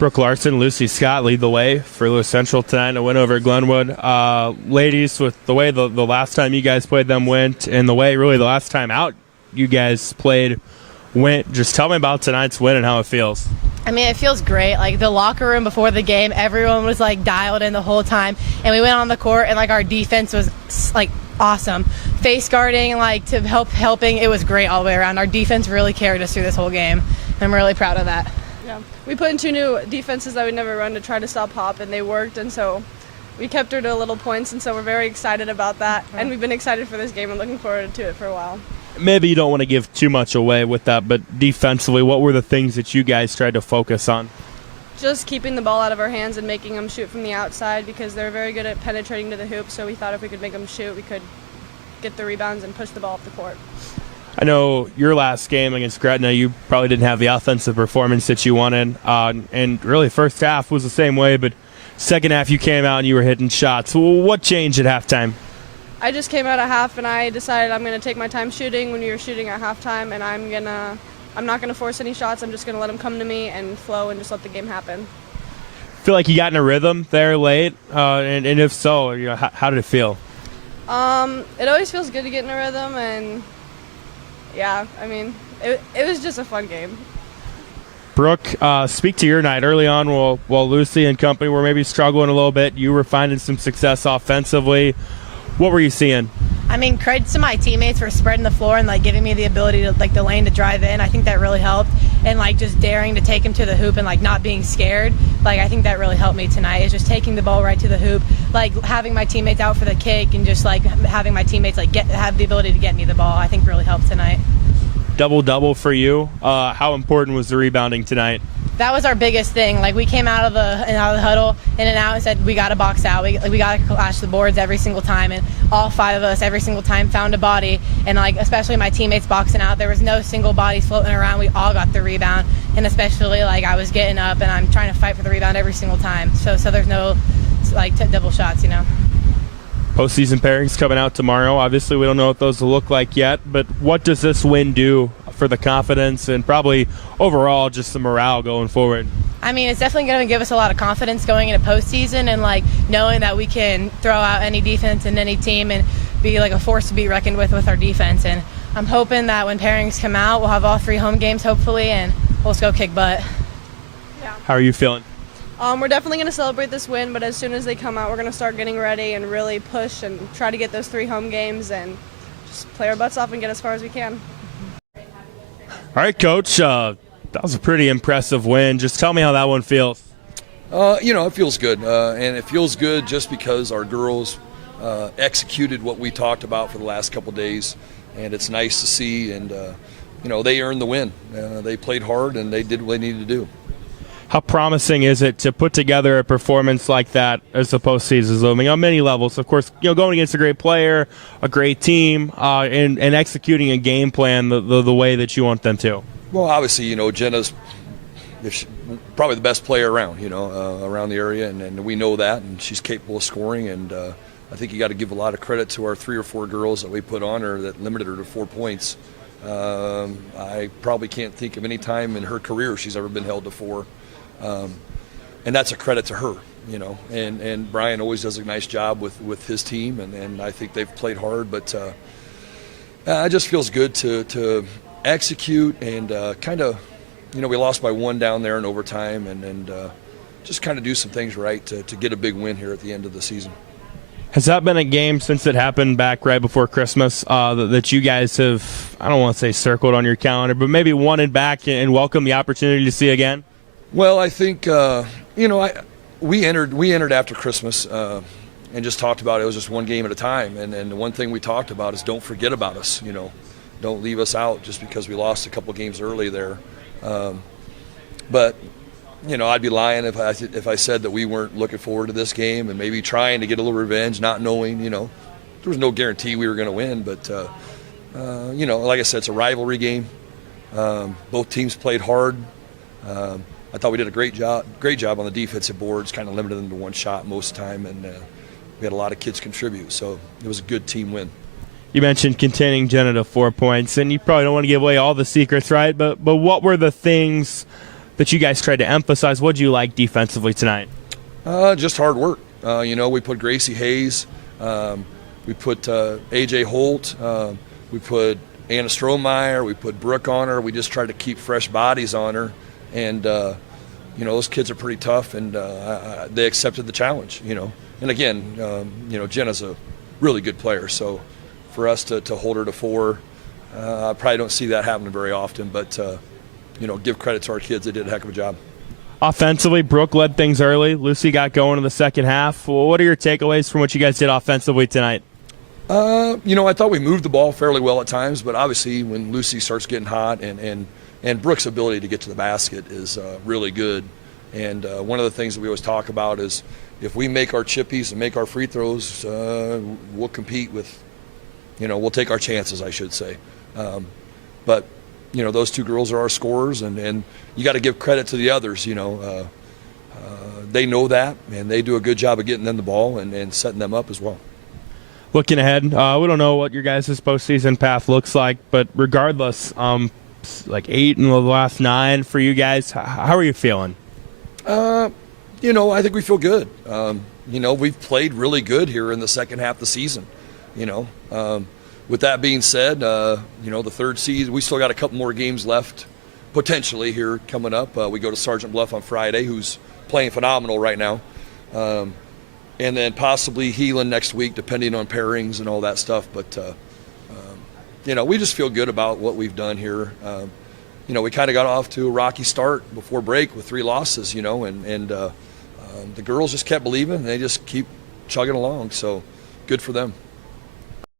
Brooke Larson, Lucy Scott lead the way for Lewis Central tonight, a win over Glenwood. Ladies, with the way the last time you guys played them went, and the way really the last time out you guys played went, just tell me about tonight's win and how it feels. I mean, it feels great. Like, the locker room before the game, everyone was, like, dialed in the whole time. And we went on the court, and, like, our defense was, like, awesome. Face guarding, like, to helping, it was great all the way around. Our defense really carried us through this whole game. I'm really proud of that. Yeah. We put in 2 new defenses that we never run to try to stop Hop, and they worked, and so we kept her to little points, and so we're very excited about that. And we've been excited for this game and looking forward to it for a while. Maybe you don't want to give too much away with that, but defensively, what were the things that you guys tried to focus on? Just keeping the ball out of our hands and making them shoot from the outside, because they're very good at penetrating to the hoop, so we thought if we could make them shoot, we could get the rebounds and push the ball up the court. I know your last game against Gretna, you probably didn't have the offensive performance that you wanted, and really first half was the same way, but second half you came out and you were hitting shots. What changed at halftime? I just came out at half and I decided I'm going to take my time shooting when we were shooting at halftime, and I'm not going to force any shots. I'm just going to let them come to me and flow and just let the game happen. Feel like you got in a rhythm there late, and if so, how did it feel? It always feels good to get in a rhythm, and yeah, I mean, it was just a fun game. Brooke, speak to your night. Early on, while Lucy and company were maybe struggling a little bit, you were finding some success offensively. What were you seeing? I mean, credit to my teammates for spreading the floor and, like, giving me the ability to, like, the lane to drive in. I think that really helped. And, like, just daring to take him to the hoop and, like, not being scared. Like, I think that really helped me tonight, is just taking the ball right to the hoop, like, having my teammates out for the kick, and just, like, having my teammates, like, have the ability to get me the ball. I think really helped tonight. Double-double for you. How important was the rebounding tonight? That was our biggest thing. Like, we came out of the huddle, in and out, and said we got to box out. We got to clash the boards every single time, and all 5 of us every single time found a body. And, like, especially my teammates boxing out, there was no single bodies floating around. We all got the rebound, and especially, like, I was getting up and I'm trying to fight for the rebound every single time. So there's no, like, double shots, you know. Postseason pairings coming out tomorrow. Obviously, we don't know what those will look like yet, but what does this win do for the confidence and probably overall just the morale going forward? I mean, it's definitely going to give us a lot of confidence going into postseason, and, like, knowing that we can throw out any defense and any team and be, like, a force to be reckoned with our defense. And I'm hoping that when pairings come out, we'll have all 3 home games hopefully, and we'll just go kick butt. Yeah. How are you feeling? We're definitely going to celebrate this win, but as soon as they come out, we're going to start getting ready and really push and try to get those 3 home games and just play our butts off and get as far as we can. All right, Coach, that was a pretty impressive win. Just tell me how that one feels. It feels good, and it feels good just because our girls executed what we talked about for the last couple days, and it's nice to see, and, they earned the win. They played hard, and they did what they needed to do. How promising is it to put together a performance like that as the postseason is looming on many levels? Of course, going against a great player, a great team, and executing a game plan the way that you want them to. Well, obviously, Jenna's probably the best player around, around the area, and we know that, and she's capable of scoring. And I think you got to give a lot of credit to our 3 or 4 girls that we put on her that limited her to 4 points. I probably can't think of any time in her career she's ever been held to 4. And that's a credit to her, and Brian always does a nice job with his team, and I think they've played hard, but it just feels good to execute and kind of, we lost by 1 down there in overtime, and just kind of do some things right to get a big win here at the end of the season. Has that been a game since it happened back right before Christmas that you guys have, I don't want to say circled on your calendar, but maybe wanted back and welcome the opportunity to see again? Well, I think we entered after Christmas and just talked about it was just one game at a time, and the one thing we talked about is don't forget about us. Don't leave us out just because we lost a couple games early there. But I'd be lying if I said that we weren't looking forward to this game and maybe trying to get a little revenge, not knowing. There was no guarantee we were going to win, but like I said, it's a rivalry game. Both teams played hard. I thought we did a great job on the defensive boards, kind of limited them to 1 shot most of the time, and we had a lot of kids contribute, so it was a good team win. You mentioned containing Jenna to 4 points, and you probably don't want to give away all the secrets, right? But what were the things that you guys tried to emphasize. What did you like defensively tonight? Just hard work. We put Gracie Hayes, we put A.J. Holt, we put Anna Strohmeyer, we put Brooke on her. We just tried to keep fresh bodies on her. And, those kids are pretty tough, and they accepted the challenge, And again, Jenna's a really good player, so for us to hold her to 4, I probably don't see that happening very often, but, give credit to our kids. They did a heck of a job. Offensively, Brooke led things early. Lucy got going in the second half. Well, what are your takeaways from what you guys did offensively tonight? I thought we moved the ball fairly well at times, but obviously when Lucy starts getting hot and Brooke's ability to get to the basket is really good. And one of the things that we always talk about is if we make our chippies and make our free throws, we'll compete with, we'll take our chances, I should say. But those two girls are our scorers, and you got to give credit to the others. They know that, and they do a good job of getting them the ball and setting them up as well. Looking ahead, we don't know what your guys' postseason path looks like, but regardless, like 8 in the last 9 for you guys. How are you feeling? I think we feel good. We've played really good here in the second half of the season. With that being said, the third season, we still got a couple more games left potentially here coming up. We go to Sergeant Bluff on Friday, who's playing phenomenal right now. And then possibly Heelan next week, depending on pairings and all that stuff. But, we just feel good about what we've done here. We kind of got off to a rocky start before break with 3 losses, and the girls just kept believing, and they just keep chugging along. So good for them.